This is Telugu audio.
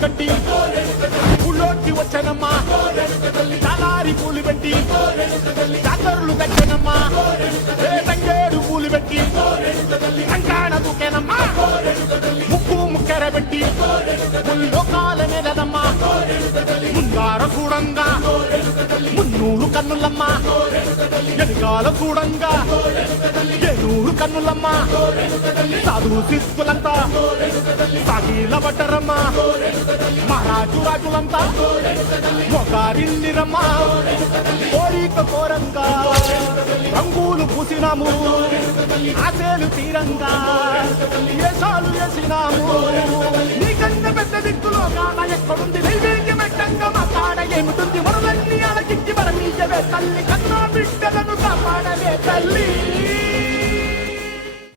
కట్టి ఊళ్ళోకి వచ్చనమ్మా చాలారి పూలు పెట్టి జాతరలు కట్టనమ్మా తంగేడు పూలు పెట్టి కంకాణ దూకేనమ్మా ముక్కు ముక్కెర పెట్టి ముల్లోకాల మీదమ్మా ముంగార చూడంగా మున్నూరు కన్నులమ్మా ఎనకాల చూడంగా ఏనూరు కన్నులమ్మా సాధు శిస్తులంతా సాగిల పడ్డరమ్మా మహారాజు రాజులంతా మొగారిల్లిరమ్మా కోరిక కోరంగా రంగులు పూసినాము ఆశలు తీరంగా ఏసాలు వేసినాము నీకన్నా పెద్ద దిక్కులో కాన ఎక్కడుంది నైవేద్యం ఎట్టంగా మాట్లాడ ఏమిటుంది మనలన్నీ అలకిచ్చి మరణించవే తల్లి కన్నా బిడ్డలను కాపాడవే తల్లి